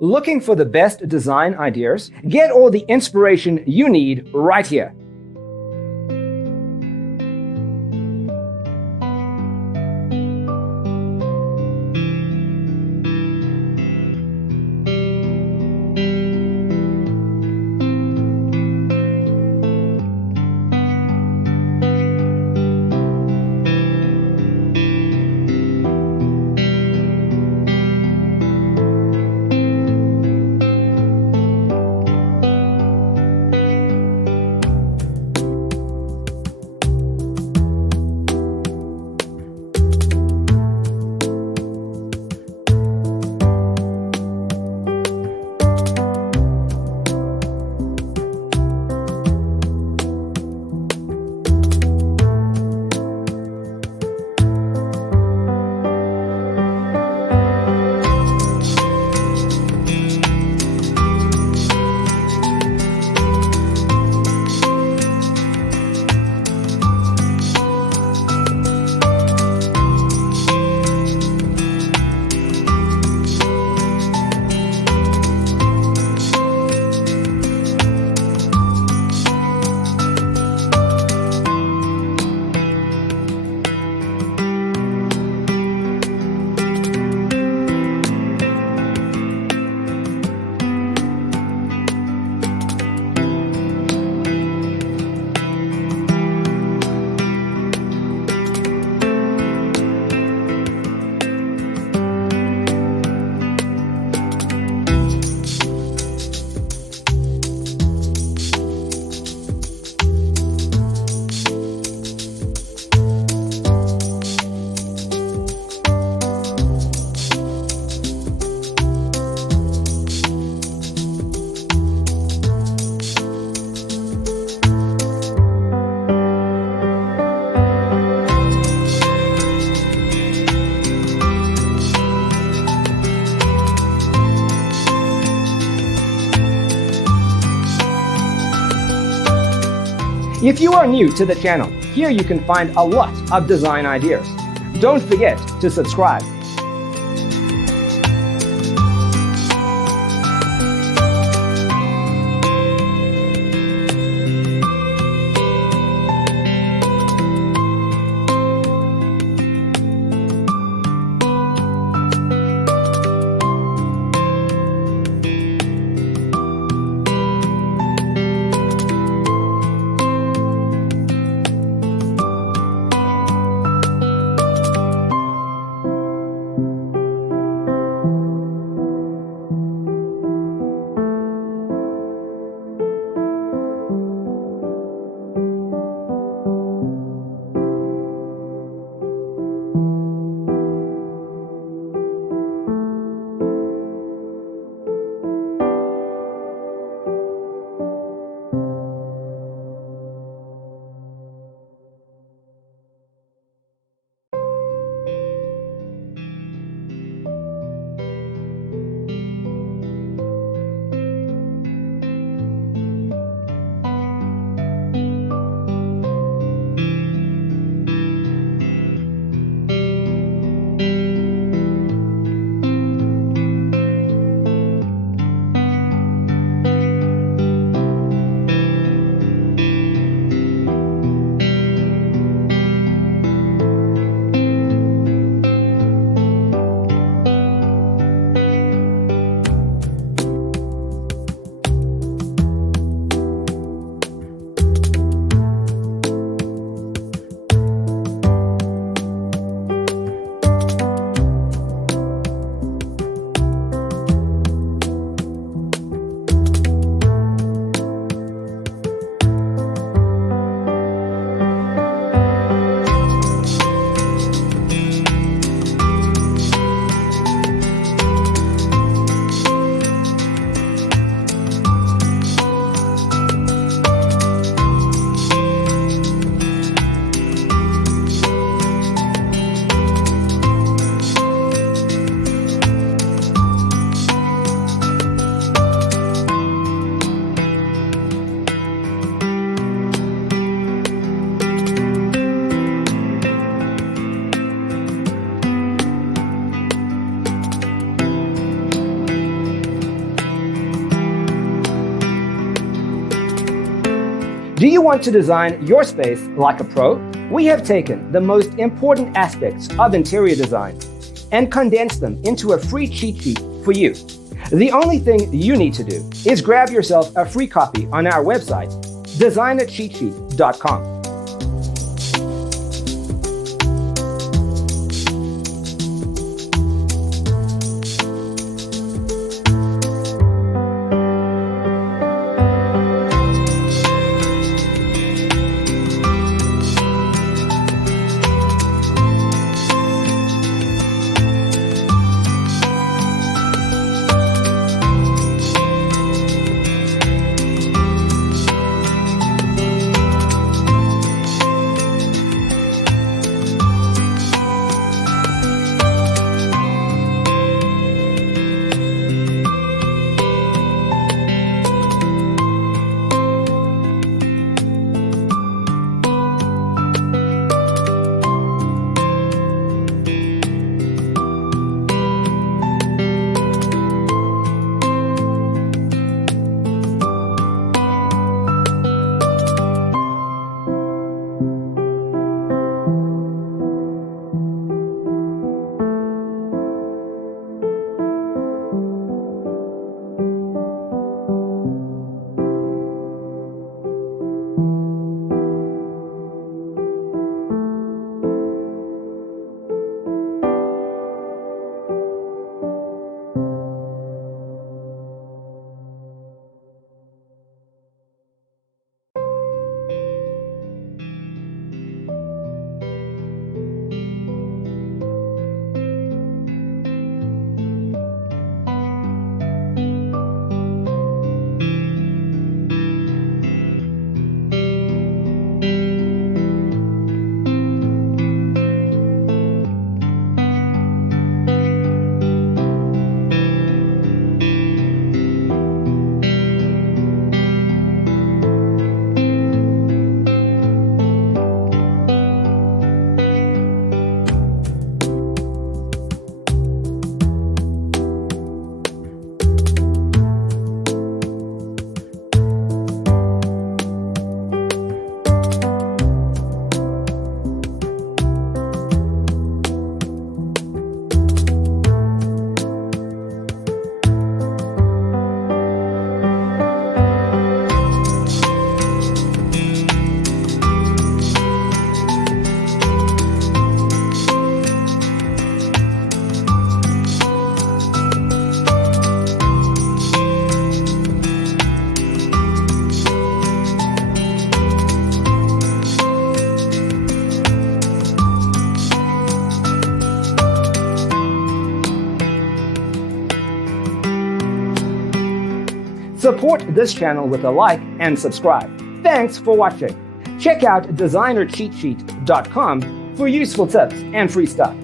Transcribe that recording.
Looking for the best design ideas? Get all the inspiration you need right here. If you are new to the channel, here you can find a lot of design ideas. Don't forget to subscribe. Do you want to design your space like a pro? We have taken the most important aspects of interior design and condensed them into a free cheat sheet for you. The only thing you need to do is grab yourself a free copy on our website, designercheatsheet.com. Support this channel with a like and subscribe. Thanks for watching. Check out designercheatsheet.com for useful tips and free stuff.